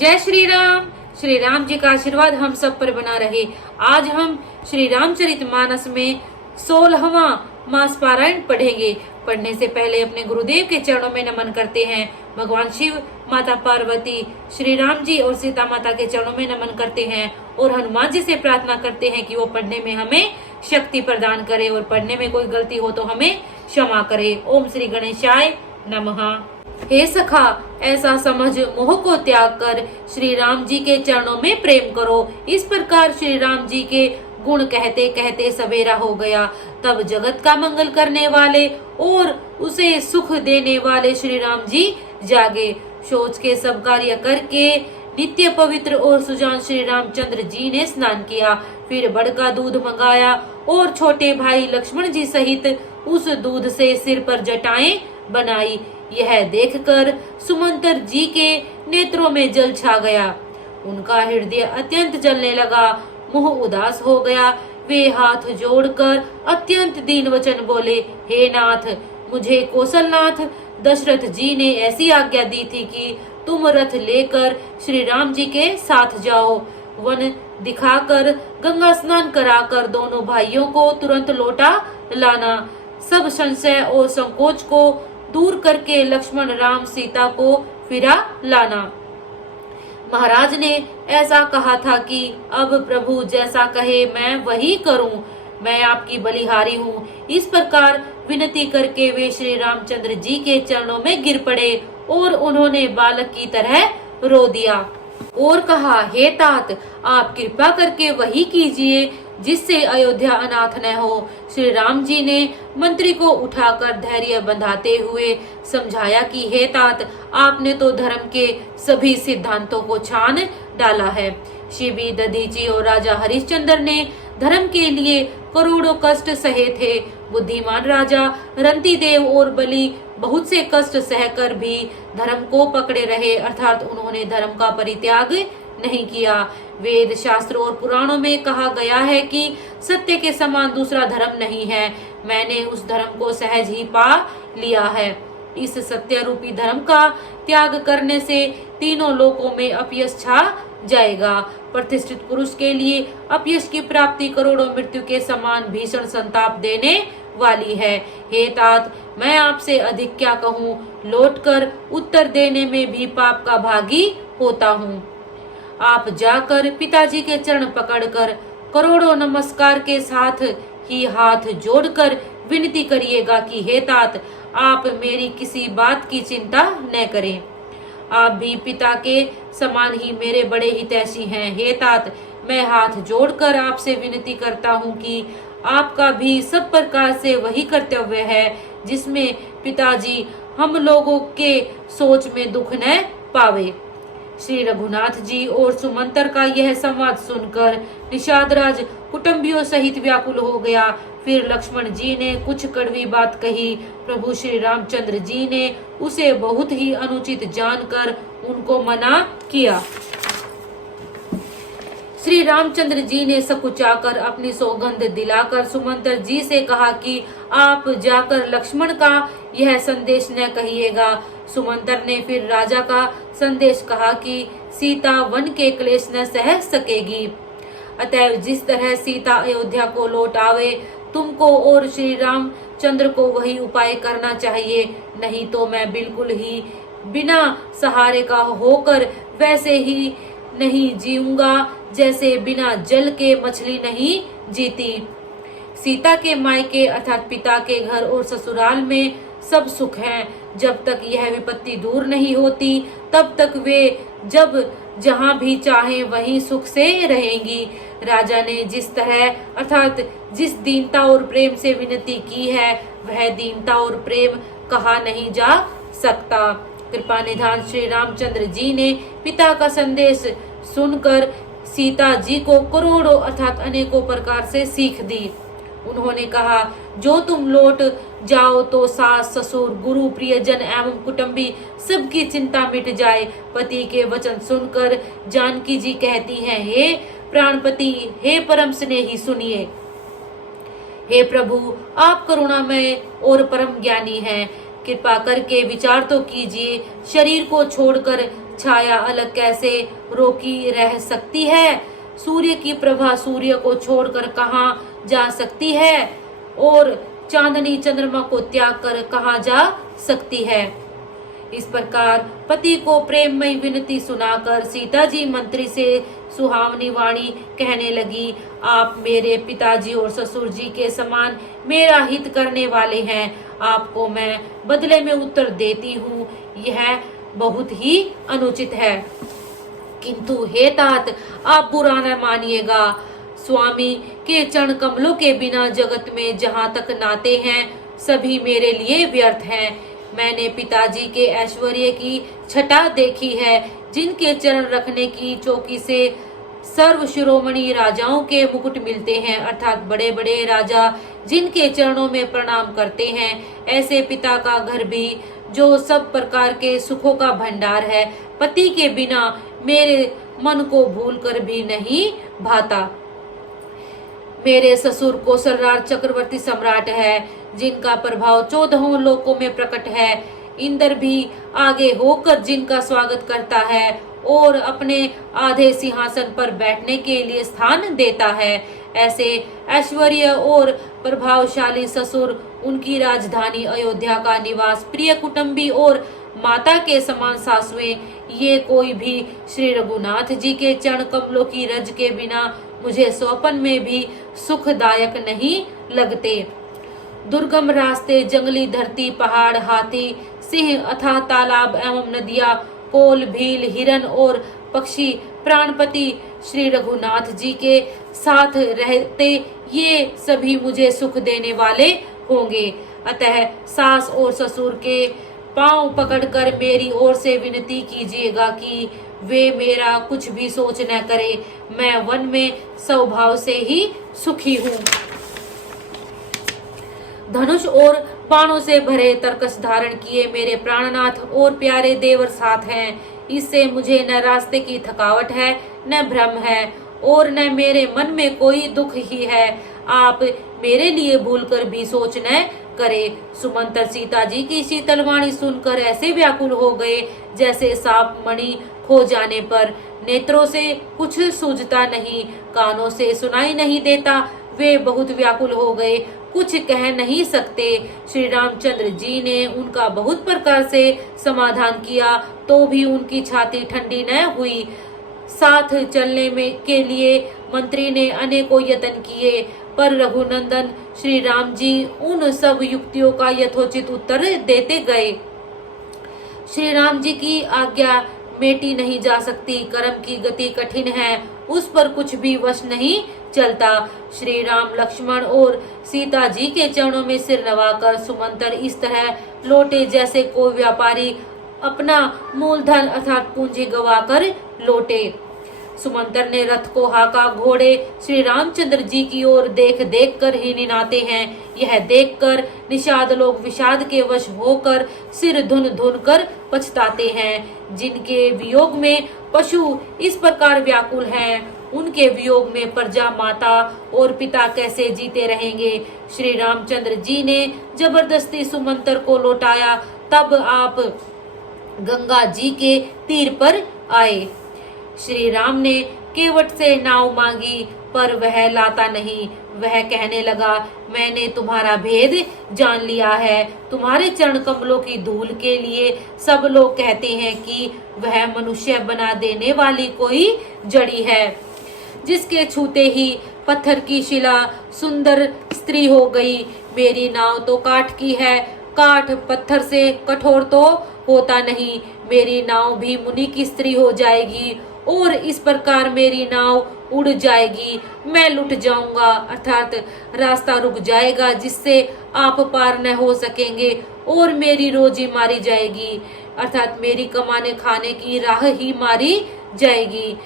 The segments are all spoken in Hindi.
जय श्री राम। श्री राम जी का आशीर्वाद हम सब पर बना रहे। आज हम श्री रामचरितमानस में 16वां मास पारायण पढ़ेंगे। पढ़ने से पहले अपने गुरुदेव के चरणों में नमन करते हैं। भगवान शिव, माता पार्वती, श्री राम जी और सीता माता के चरणों में नमन करते हैं और हनुमान जी से प्रार्थना करते हैं कि वो पढ़ने में हमें शक्ति प्रदान करे और पढ़ने में कोई गलती हो तो हमें क्षमा करे। ओम श्री गणेशाय नमः। हे सखा, ऐसा समझ मोह को त्याग कर श्री राम जी के चरणों में प्रेम करो। इस प्रकार श्री राम जी के गुण कहते कहते सवेरा हो गया। तब जगत का मंगल करने वाले और उसे सुख देने वाले श्री राम जी जागे। सोच के सब कार्य करके नित्य पवित्र और सुजान श्री रामचंद्र जी ने स्नान किया। फिर बड़का दूध मंगाया और छोटे भाई लक्ष्मण जी सहित उस दूध से सिर पर जटाएं बनाई। यह देखकर सुमंतर जी के नेत्रों में जल छा गया। उनका हृदय अत्यंत जलने लगा, मुंह उदास हो गया। वे हाथ जोड़कर अत्यंत दीन वचन बोले, हे नाथ, मुझे कौशलनाथ दशरथ जी ने ऐसी आज्ञा दी थी कि तुम रथ लेकर श्री राम जी के साथ जाओ। वन दिखाकर गंगा स्नान कराकर दोनों भाइयों को तुरंत लौटा लाना। सब संशय और संकोच को दूर करके लक्ष्मण, राम, सीता को फिरा लाना। महाराज ने ऐसा कहा था कि अब प्रभु जैसा कहे मैं वही करूं। मैं आपकी बलिहारी हूँ। इस प्रकार विनती करके वे श्री रामचंद्र जी के चरणों में गिर पड़े और उन्होंने बालक की तरह रो दिया और कहा, हे तात, आप कृपा करके वही कीजिए जिससे अयोध्या अनाथ न हो। श्री राम जी ने मंत्री को उठाकर धैर्य बंधाते हुए समझाया कि हे तात, आपने तो धर्म के सभी सिद्धांतों को छान डाला है। शिवी, दधीची और राजा हरिश्चंद्र ने धर्म के लिए करोड़ों कष्ट सहे थे। बुद्धिमान राजा रंतिदेव और बलि बहुत से कष्ट सहकर भी धर्म को पकड़े रहे, अर्थात उन्होंने धर्म का परित्याग नहीं किया। वेद, शास्त्र और पुराणों में कहा गया है कि सत्य के समान दूसरा धर्म नहीं है। मैंने उस धर्म को सहज ही पा लिया है। इस सत्य रूपी धर्म का त्याग करने से तीनों लोकों में अपयश छा जाएगा। प्रतिष्ठित पुरुष के लिए अपयश की प्राप्ति करोड़ों मृत्यु के समान भीषण संताप देने वाली है। हे तात, मैं आपसे अधिक क्या कहूँ, लौटकर उत्तर देने में भी पाप का भागी होता हूँ। आप जाकर पिताजी के चरण पकड़कर करोड़ों नमस्कार के साथ ही हाथ जोड़कर विनती करिएगा कि हे तात, आप मेरी किसी बात की चिंता न करें। आप भी पिता के समान ही मेरे बड़े हितैषी हैं। हे तात, मैं हाथ जोड़कर आपसे विनती करता हूँ कि आपका भी सब प्रकार से वही कर्तव्य है जिसमें पिताजी हम लोगों के सोच में दुख न पावे। श्री रघुनाथ जी और सुमंतर का यह संवाद सुनकर निषादराज कुटुंबियों सहित व्याकुल हो गया। फिर लक्ष्मण जी ने कुछ कड़वी बात कही। प्रभु श्री रामचंद्र जी ने उसे बहुत ही अनुचित जानकर उनको मना किया। श्री रामचंद्र जी ने सकुचाकर अपनी सौगंध दिलाकर सुमंतर जी से कहा कि आप जाकर लक्ष्मण का यह संदेश न कहिएगा। सुमंतर ने फिर राजा का संदेश कहा कि सीता वन के क्लेश न सह सकेगी, अतएव जिस तरह सीता अयोध्या को लौट आवे तुमको और श्री रामचंद्र को वही उपाय करना चाहिए, नहीं तो मैं बिल्कुल ही बिना सहारे का होकर वैसे ही नहीं जीऊंगा जैसे बिना जल के मछली नहीं जीती। सीता के मायके अर्थात पिता के घर और ससुराल में सब सुख हैं। जब तक यह विपत्ति दूर नहीं होती तब तक वे जब जहाँ भी चाहें वहीं सुख से रहेंगी। राजा ने जिस तरह अर्थात जिस दीनता और प्रेम से विनती की है वह दीनता और प्रेम कहा नहीं जा सकता। कृपा निधान श्री रामचंद्र जी ने पिता का संदेश सुनकर सीता जी को करोड़ों अर्थात अनेकों प्रकार से सीख दी। उन्होंने कहा, जो तुम लौट जाओ तो सास, ससुर, गुरु, प्रियजन एवं कुटुंबी सबकी चिंता मिट जाए। पति के वचन सुनकर जानकी जी कहती हैं, हे प्राणपति, हे परम स्नेही, सुनिए। हे प्रभु, आप करुणामय और परम ज्ञानी हैं। कृपा करके विचार तो कीजिए। शरीर को छोड़कर छाया अलग कैसे रोकी रह सकती है? सूर्य की प्रभा सूर्य को छोड़कर कहाँ जा सकती है? और चांदनी चंद्रमा को त्याग कर कहाँ जा सकती है? इस प्रकार पति को प्रेममयी विनती सुनाकर सीता जी मंत्री से सुहावनी वाणी कहने लगी, आप मेरे पिताजी और ससुर जी के समान मेरा हित करने वाले हैं। आपको मैं बदले में उत्तर देती हूँ, यह बहुत ही अनुचित है। किंतु हे तात, आप बुरा न मानिएगा। स्वामी के चरण कमलों के बिना जगत में जहाँ तक नाते हैं सभी मेरे लिए व्यर्थ हैं। मैंने पिताजी के ऐश्वर्य की छटा देखी है, जिनके चरण रखने की चौकी से सर्व शिरोमणि राजाओं के मुकुट मिलते हैं, अर्थात बड़े बड़े राजा जिनके चरणों में प्रणाम करते हैं। ऐसे पिता का घर भी जो सब प्रकार के सुखों का भंडार है, पति के बिना मेरे मन को भूल कर भी नहीं भाता। मेरे ससुर कौशलराज चक्रवर्ती सम्राट है, जिनका प्रभाव 14 लोकों में प्रकट है। इंद्र भी आगे होकर जिनका स्वागत करता है और अपने आधे सिंहासन पर बैठने के लिए स्थान देता है। ऐसे ऐश्वर्य और प्रभावशाली ससुर, उनकी राजधानी अयोध्या का निवास, प्रिय कुटुंबी और माता के समान सासुएं, ये कोई भी श्री रघुनाथ जी के चरण कमलों की रज के बिना मुझे स्वप्न में भी सुखदायक नहीं लगते। दुर्गम रास्ते, जंगली धरती, पहाड़, हाथी, सिंह, अथाह तालाब एवं नदियाँ, कोल, भील, हिरन और पक्षी प्राणपति श्री रघुनाथ जी के साथ रहते, ये सभी मुझे सुख देने वाले होंगे। अतः सास और ससुर के पांव पकड़कर मेरी ओर से विनती कीजिएगा कि वे मेरा कुछ भी सोच न करे। मैं वन में स्वभाव से ही सुखी हूँ। धनुष और बाणों से भरे तरकस धारण किए मेरे प्राणनाथ और प्यारे देवर साथ हैं। इससे मुझे न रास्ते की थकावट है, न भ्रम है और न मेरे मन में कोई दुख ही है। आप मेरे लिए भूलकर भी सोच न करे। सुमंतर सीता जी की शीतल वाणी सुनकर ऐसे व्याकुल हो गए जैसे सांप मणि खो जाने पर। नेत्रों से कुछ सूझता नहीं, कानों से सुनाई नहीं देता। वे बहुत व्याकुल हो गए, कुछ कह नहीं सकते। श्री रामचंद्र जी ने उनका बहुत प्रकार से समाधान किया, तो भी उनकी छाती ठंडी न हुई। साथ चलने में के लिए मंत्री ने अनेकों यत्न किए, पर रघुनंदन श्री राम जी उन सब युक्तियों का यथोचित उत्तर देते गए। श्री राम जी की आज्ञा मेटी नहीं जा सकती, कर्म की गति कठिन है, उस पर कुछ भी वश नहीं चलता। श्री राम, लक्ष्मण और सीता जी के चरणों में सिर नवाकर सुमंतर इस तरह लौटे जैसे कोई व्यापारी अपना मूलधन अर्थात पूंजी गवाकर लौटे। सुमंतर ने रथ को हाका, घोड़े श्री रामचंद्र जी की ओर देख देख कर ही निनाते हैं। यह देखकर निषाद लोग विषाद के वश होकर सिर धुन धुन कर पछताते हैं। जिनके वियोग में पशु इस प्रकार व्याकुल हैं, उनके वियोग में प्रजा, माता और पिता कैसे जीते रहेंगे। श्री रामचंद्र जी ने जबरदस्ती सुमंतर को लौटाया। तब आप गंगा जी के तीर पर आए। श्री राम ने केवट से नाव मांगी, पर वह लाता नहीं। वह कहने लगा, मैंने तुम्हारा भेद जान लिया है। तुम्हारे चरण कमलों की धूल के लिए सब लोग कहते हैं कि वह मनुष्य बना देने वाली कोई जड़ी है, जिसके छूते ही पत्थर की शिला सुंदर स्त्री हो गई। मेरी नाव तो काठ की है, काठ पत्थर से कठोर तो होता नहीं। मेरी नाव भी मुनि की स्त्री हो जाएगी और इस प्रकार मेरी नाव उड़ जाएगी। मैं लुट जाऊंगा, अर्थात रास्ता रुक जाएगा, जिससे आप पार न हो सकेंगे और मेरी रोजी मारी जाएगी, अर्थात मेरी कमाने खाने की राह ही मारी जाएगी।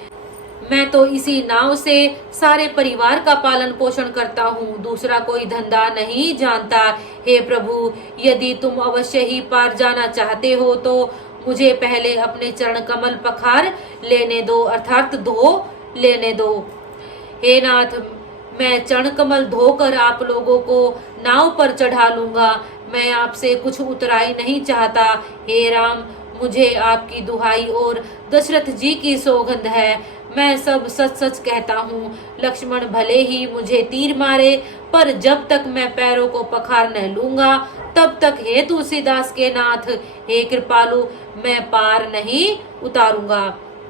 मैं तो इसी नाव से सारे परिवार का पालन पोषण करता हूँ, दूसरा कोई धंधा नहीं जानता। हे प्रभु, यदि तुम अवश्य ही पार जाना चाहते हो तो मुझे पहले अपने चरण कमल पखार लेने दो, अर्थात धो लेने दो। हे नाथ, मैं चरण कमल धोकर आप लोगों को नाव पर चढ़ा लूंगा। मैं आपसे कुछ उतराई नहीं चाहता। हे राम, मुझे आपकी दुहाई और दशरथ जी की सौगंध है, मैं सब सच सच कहता हूँ। लक्ष्मण भले ही मुझे तीर मारे, पर जब तक मैं पैरों को पखार न लूंगा तब तक हे तुलसीदास के नाथ, हे कृपालु, मैं पार नहीं उतारूंगा।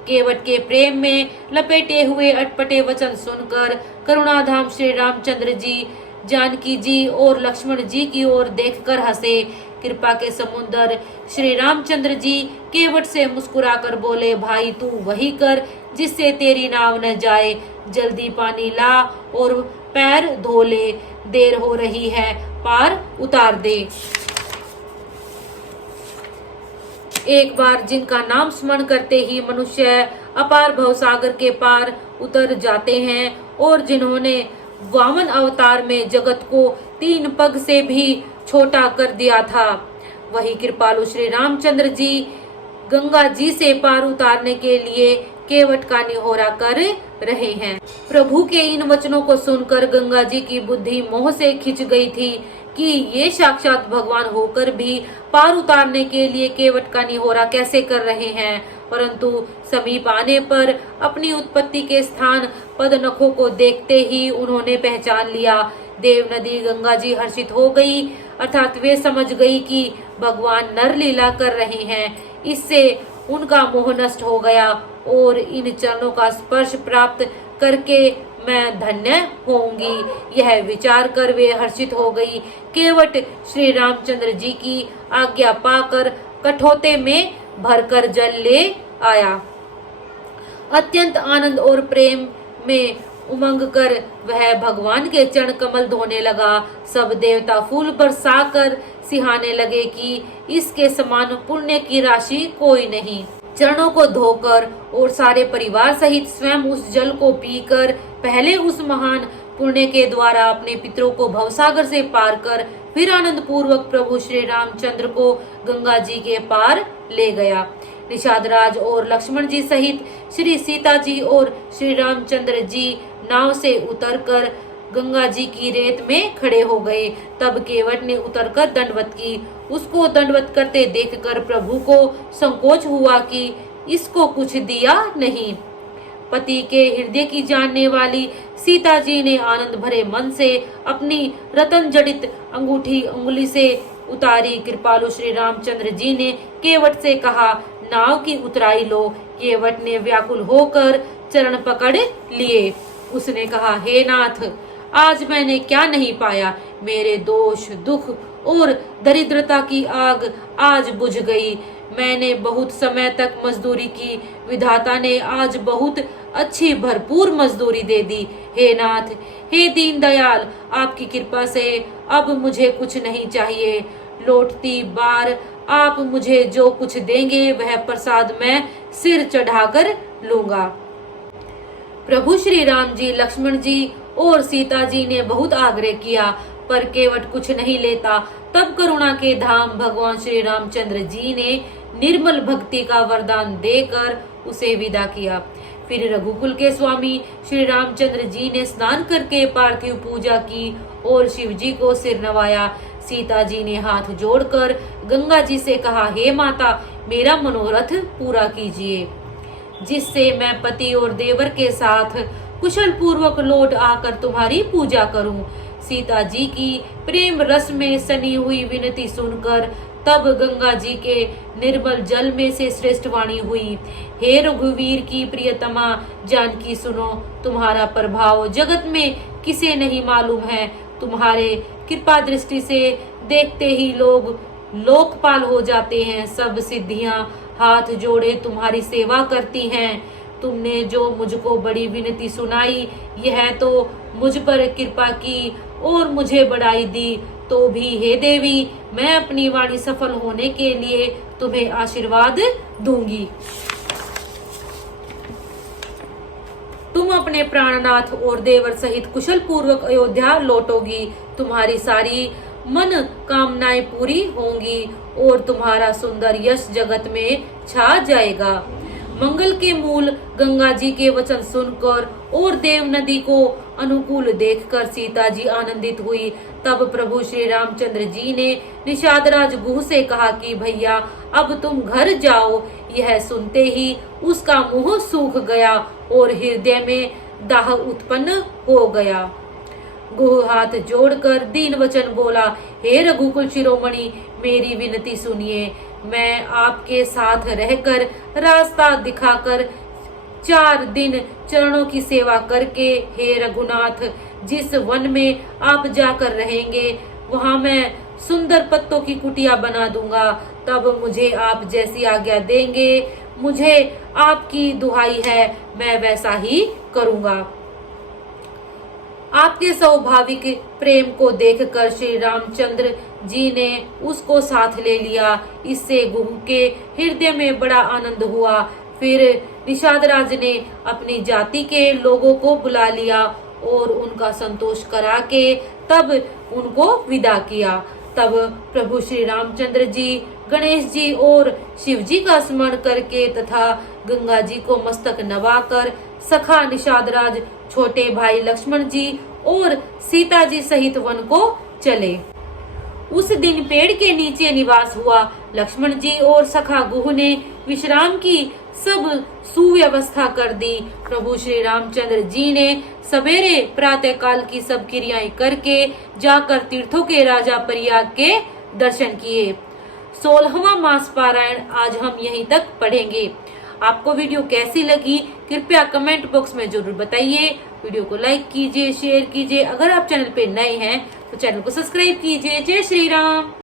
केवट के प्रेम में लपेटे हुए अटपटे वचन सुनकर करुणाधाम श्री रामचंद्र जी जानकी जी और लक्ष्मण जी की ओर देखकर हंसे। कृपा के समुद्र श्री रामचंद्र जी केवट से मुस्कुराकर बोले, भाई तू वही कर जिससे तेरी नाव न जाए, जल्दी पानी ला और पैर धो ले, देर हो रही है, पार उतार दे। एक बार जिनका नाम स्मरण करते ही मनुष्य अपार भवसागर के पार उतर जाते हैं और जिन्होंने वामन अवतार में जगत को 3 पग से भी छोटा कर दिया था, वही कृपालु श्री रामचंद्र जी गंगा जी से पार उतारने के लिए केवट का निहोरा कर रहे हैं। प्रभु के इन वचनों को सुनकर गंगा जी की बुद्धि मोह से खिंच गई थी कि ये साक्षात भगवान होकर भी पार उतारने के लिए केवट का निहोरा कैसे कर रहे हैं। परंतु समीप आने पर अपनी उत्पत्ति के स्थान पदनखों को देखते ही उन्होंने पहचान लिया। देव नदी गंगा जी हर्षित हो गई, अर्थात वे समझ गई कि भगवान नर लीला कर रहे हैं। इससे उनका मोह नष्ट हो गया और इन चरणों का स्पर्श प्राप्त करके मैं धन्य होंगी, यह विचार कर वे हर्षित हो गई। केवट श्री रामचंद्र जी की आज्ञा पाकर कठोते में भरकर जल ले आया। अत्यंत आनंद और प्रेम में उमंग कर वह भगवान के चरण कमल धोने लगा। सब देवता फूल बरसाकर सिहाने लगे कि इसके समान पुण्य की राशि कोई नहीं। चरणों को धोकर और सारे परिवार सहित स्वयं उस जल को पीकर पहले उस महान पुण्य के द्वारा अपने पितरों को भवसागर से पार कर फिर आनंद पूर्वक प्रभु श्री रामचंद्र को गंगा जी के पार ले गया। निषाद राज और लक्ष्मण जी सहित श्री सीता जी और श्री रामचंद्र जी नाव से उतरकर गंगा जी की रेत में खड़े हो गए। तब केवट ने उतरकर दंडवत की। उसको दंडवत करते देखकर प्रभु को संकोच हुआ कि इसको कुछ दिया नहीं। पति के हृदय की जानने वाली सीता जी ने आनंद भरे मन से अपनी रतन जड़ित अंगूठी उंगली से उतारी। कृपालु श्री रामचंद्र जी ने केवट से कहा, नाव की उतराई लो। केवट ने व्याकुल होकर चरण पकड़ लिए। उसने कहा, हे नाथ, आज मैंने क्या नहीं पाया। मेरे दोष, दुख और दरिद्रता की आग आज बुझ गई। मैंने बहुत समय तक मजदूरी की, विधाता ने आज बहुत अच्छी भरपूर मजदूरी दे दी। हे नाथ, हे दीन दयाल, आपकी कृपा से अब मुझे कुछ नहीं चाहिए। लौटती बार आप मुझे जो कुछ देंगे वह प्रसाद मैं सिर चढ़ाकर लूंगा। प्रभु श्री राम जी, लक्ष्मण जी और सीता जी ने बहुत आग्रह किया, पर केवट कुछ नहीं लेता। तब करुणा के धाम भगवान श्री रामचंद्र जी ने निर्मल भक्ति का वरदान देकर उसे विदा किया। फिर रघुकुल के स्वामी श्री रामचंद्र जी ने स्नान करके पार्थिव पूजा की और शिव जी को सिर नवाया। सीता जी ने हाथ जोड़कर गंगा जी से कहा, हे माता, मेरा मनोरथ पूरा कीजिए, जिससे मैं पति और देवर के साथ कुशल पूर्वक लौट आकर तुम्हारी पूजा करूं। सीता जी की प्रेम रस में सनी हुई विनती सुनकर तब गंगा जी के निर्मल जल में से श्रेष्ठ वाणी हुई, हे रघुवीर की प्रियतमा जानकी, सुनो, तुम्हारा प्रभाव जगत में किसे नहीं मालूम है। तुम्हारे कृपा दृष्टि से देखते ही लोग लोकपाल हो जाते हैं। सब सिद्धियां हाथ जोड़े तुम्हारी सेवा करती हैं। तुमने जो मुझको बड़ी विनती सुनाई, यह तो मुझ पर कृपा की और मुझे बढ़ाई दी, तो भी हे देवी, मैं अपनी वाणी सफल होने के लिए तुम्हें आशीर्वाद दूंगी। तुम अपने प्राणनाथ और देवर सहित कुशल पूर्वक अयोध्या लौटोगी। तुम्हारी सारी मन कामनाएं पूरी होंगी और तुम्हारा सुंदर यश जगत में छा जाएगा। मंगल के मूल गंगा जी के वचन सुनकर और देव नदी को अनुकूल देखकर सीता जी आनंदित हुई। तब प्रभु श्री रामचंद्र जी ने निषादराज गुह से कहा कि भैया अब तुम घर जाओ। यह सुनते ही उसका मुंह सूख गया और हृदय में दाह उत्पन्न हो गया। गुह हाथ जोड़कर दीन वचन बोला, हे रघुकुल शिरोमणि, मेरी विनती सुनिए। मैं आपके साथ रहकर रास्ता दिखाकर 4 दिन चरणों की सेवा करके, हे रघुनाथ, जिस वन में आप जाकर रहेंगे वहां मैं सुंदर पत्तों की कुटिया बना दूंगा। तब मुझे आप जैसी आज्ञा देंगे, मुझे आपकी दुहाई है, मैं वैसा ही करूंगा। आपके स्वाभाविक प्रेम को देखकर श्री रामचंद्र जी ने उसको साथ ले लिया। इससे गुह के हृदय में बड़ा आनंद हुआ। फिर निषादराज ने अपनी जाति के लोगों को बुला लिया और उनका संतोष करा के तब उनको विदा किया। तब प्रभु श्री रामचंद्र जी गणेश जी और शिव जी का स्मरण करके तथा गंगा जी को मस्तक नवाकर सखा निषादराज, छोटे भाई लक्ष्मण जी और सीता जी सहित वन को चले। उस दिन पेड़ के नीचे निवास हुआ। लक्ष्मण जी और सखा गुह ने विश्राम की सब सुव्यवस्था कर दी। प्रभु श्री रामचंद्र जी ने सवेरे प्रातः काल की सब क्रियाएं करके जाकर तीर्थों के राजा प्रयाग के दर्शन किए। 16वां मास पारायण आज हम यहीं तक पढ़ेंगे। आपको वीडियो कैसी लगी कृपया कमेंट बॉक्स में जरूर बताइए। वीडियो को लाइक कीजिए, शेयर कीजिए। अगर आप चैनल पे नए हैं तो चैनल को सब्सक्राइब कीजिए। जय श्री राम।